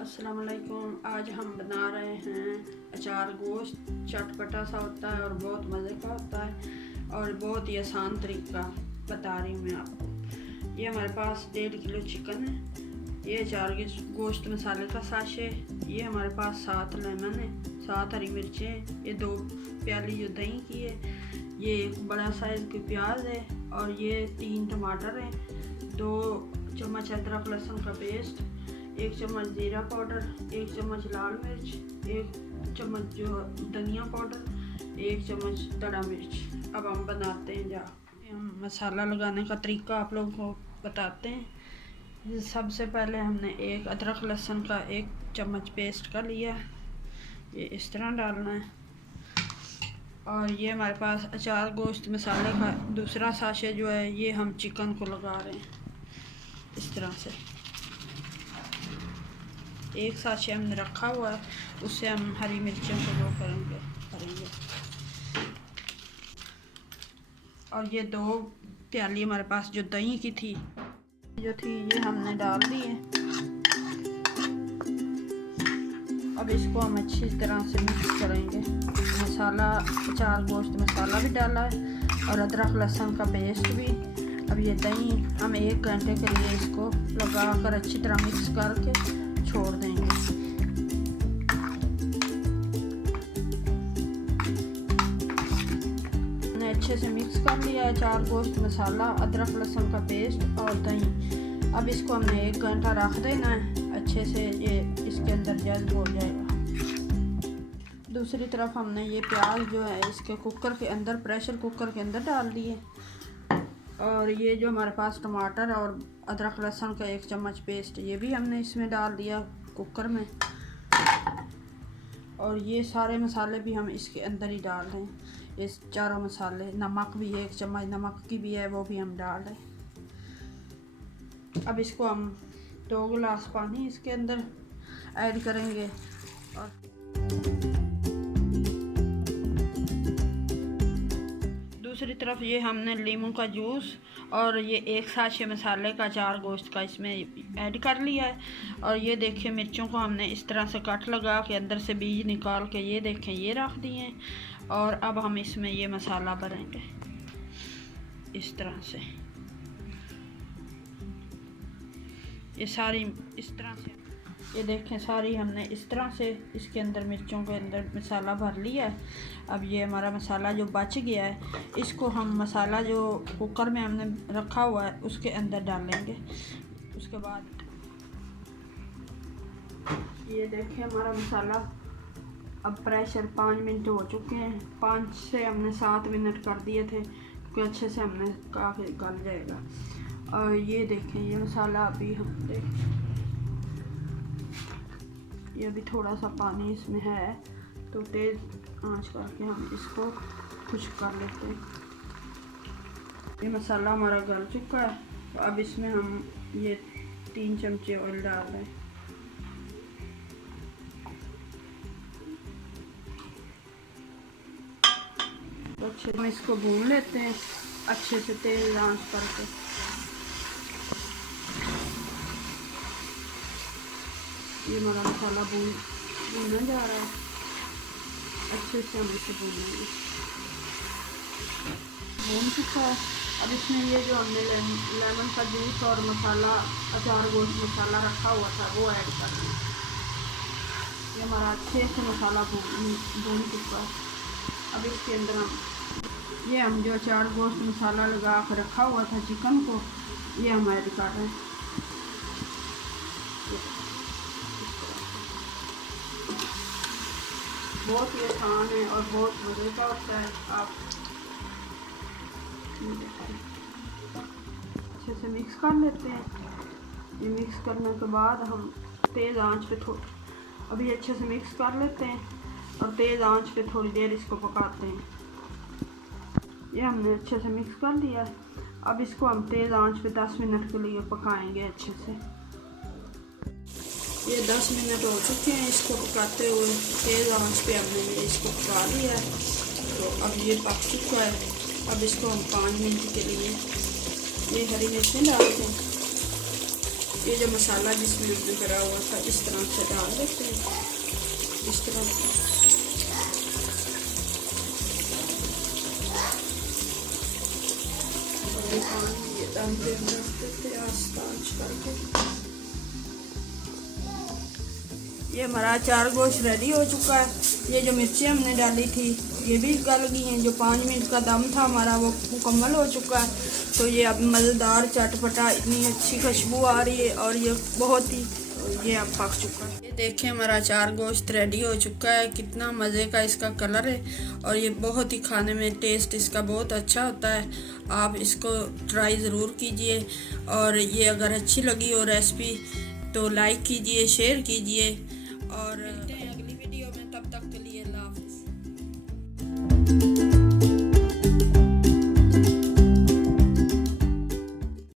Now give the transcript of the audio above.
अस्सलाम वालेकुम। आज हम बना रहे हैं अचार गोश्त। चटपटा सा होता है और बहुत मज़े का होता है और बहुत ही आसान तरीका बता रही हूँ मैं आपको। ये हमारे पास 1.5 किलो चिकन है। ये अचार के गोश्त मसाले का साशे। ये हमारे पास 7 लेमन है, 7 हरी मिर्चें, ये 2 प्याली जो दही की है, ये एक बड़ा साइज़ की प्याज है और ये 3 टमाटर हैं, 2 चम्मच अदरक लहसुन का पेस्ट, 1 चम्मच जीरा पाउडर, 1 चम्मच लाल मिर्च, 1 चम्मच जो धनिया पाउडर, 1 चम्मच तड़ा मिर्च। अब हम बनाते हैं हम मसाला लगाने का तरीका आप लोगों को बताते हैं। सबसे पहले हमने एक अदरक लहसुन का 1 चम्मच पेस्ट का लिया, ये इस तरह डालना है। और ये हमारे पास अचार गोश्त मसाले का दूसरा साशे जो है, ये हम चिकन को लगा रहे हैं इस तरह से। एक साशे हमने रखा हुआ है, उससे हम हरी मिर्चों को वो करेंगे। और ये 2 प्याली हमारे पास जो दही की थी ये हमने डाल दी है। अब इसको हम अच्छी तरह से मिक्स करेंगे। मसाला, अचार गोश्त मसाला भी डाला है और अदरक लहसुन का पेस्ट भी। अब ये दही हम 1 घंटे के लिए इसको लगा कर अच्छी तरह मिक्स करके छोड़ देंगे। हमने अच्छे से मिक्स कर लिया है अचार गोश्त मसाला, अदरक लहसुन का पेस्ट और दही। अब इसको हमने 1 घंटा रख देना है, अच्छे से ये इसके अंदर जल्द हो जाएगा। दूसरी तरफ हमने ये प्याज जो है इसके कुकर के अंदर, प्रेशर कुकर के अंदर डाल दिए। और ये जो हमारे पास टमाटर और अदरक लहसुन का 1 चम्मच पेस्ट, ये भी हमने इसमें डाल दिया कुकर में। और ये सारे मसाले भी हम इसके अंदर ही डाल रहे हैं, ये चारों मसाले। नमक भी 1 चम्मच नमक की भी है, वो भी हम डाल रहे हैं। अब इसको हम 2 गिलास पानी इसके अंदर ऐड करेंगे। और दूसरी तरफ ये हमने नींबू का जूस और ये 1 साशे मसाले का अचार गोश्त का इसमें ऐड कर लिया है। और ये देखिए मिर्चों को हमने इस तरह से कट लगा के अंदर से बीज निकाल के ये देखें ये रख दिए हैं। और अब हम इसमें ये मसाला भरेंगे इस तरह से, ये सारी इस तरह से, ये देखें सारी हमने इस तरह से इसके अंदर मिर्चों के अंदर मसाला भर लिया है। अब ये हमारा मसाला जो बच गया है, इसको हम मसाला जो कुकर में हमने रखा हुआ है उसके अंदर डालेंगे। उसके बाद ये देखें हमारा मसाला, अब प्रेशर 5 मिनट हो चुके हैं। 5 से हमने 7 मिनट कर दिए थे क्योंकि अच्छे से हमने काफ़ी गल जाएगा। और ये देखें ये मसाला अभी हम ये अभी थोड़ा सा पानी इसमें है, तो तेज़ आंच करके हम इसको खुश्क कर लेते हैं। ये मसाला हमारा गल चुका है, तो अब इसमें हम ये 3 चमचे ऑयल डाल रहे हैं। तो अच्छे हम इसको भून लेते हैं अच्छे से तेज़ आंच करके। ये हमारा मसाला भूनने जा रहा है, अच्छे से हम इसे भूनेंगे। भून चुका है। अब इसमें ये जो हमने लेमन का जूस और मसाला, अचार गोश्त मसाला रखा हुआ था वो ऐड कर दें। ये हमारा अच्छे से मसाला भून चुका है। अब इसके अंदर हम जो अचार गोश्त मसाला लगा कर रखा हुआ था चिकन को, ये हम ऐड कर रहे हैं। बहुत ही आसान है और बहुत मज़े का होता है। आप अच्छे से मिक्स कर लेते हैं। ये मिक्स करने के बाद हम तेज़ आंच पे अभी अच्छे से मिक्स कर लेते हैं और तेज़ आंच पे थोड़ी देर इसको पकाते हैं। ये हमने अच्छे से मिक्स कर लिया है। अब इसको हम तेज़ आंच पे 10 मिनट के लिए पकाएंगे अच्छे से। ये 10 मिनट हो चुके हैं इसको पकाते हुए। तेज़ आंच पे हमने इसको पका लिया है, तो अब ये पक चुका है। अब इसको हम 5 मिनट के लिए ये हरी मिर्चें डालते हैं। ये जो मसाला जिसमें हमने भरा हुआ था इस तरह से डाल देते हैं, इस तरह पानी ये दम पे रख देते आस्ता आंच करके। ये हमारा अचार गोश्त रेडी हो चुका है। ये जो मिर्ची हमने डाली थी ये भी गल गई हैं। जो 5 मिनट का दम था हमारा वो मुकम्मल हो चुका है। तो ये अब मज़ेदार चटपटा, इतनी अच्छी खुशबू आ रही है और ये बहुत ही ये अब पक चुका है। ये देखें हमारा अचार गोश्त रेडी हो चुका है। कितना मज़े का इसका कलर है और ये बहुत ही खाने में टेस्ट इसका बहुत अच्छा होता है। आप इसको ट्राई ज़रूर कीजिए और ये अगर अच्छी लगी हो रेसिपी तो लाइक कीजिए, शेयर कीजिए और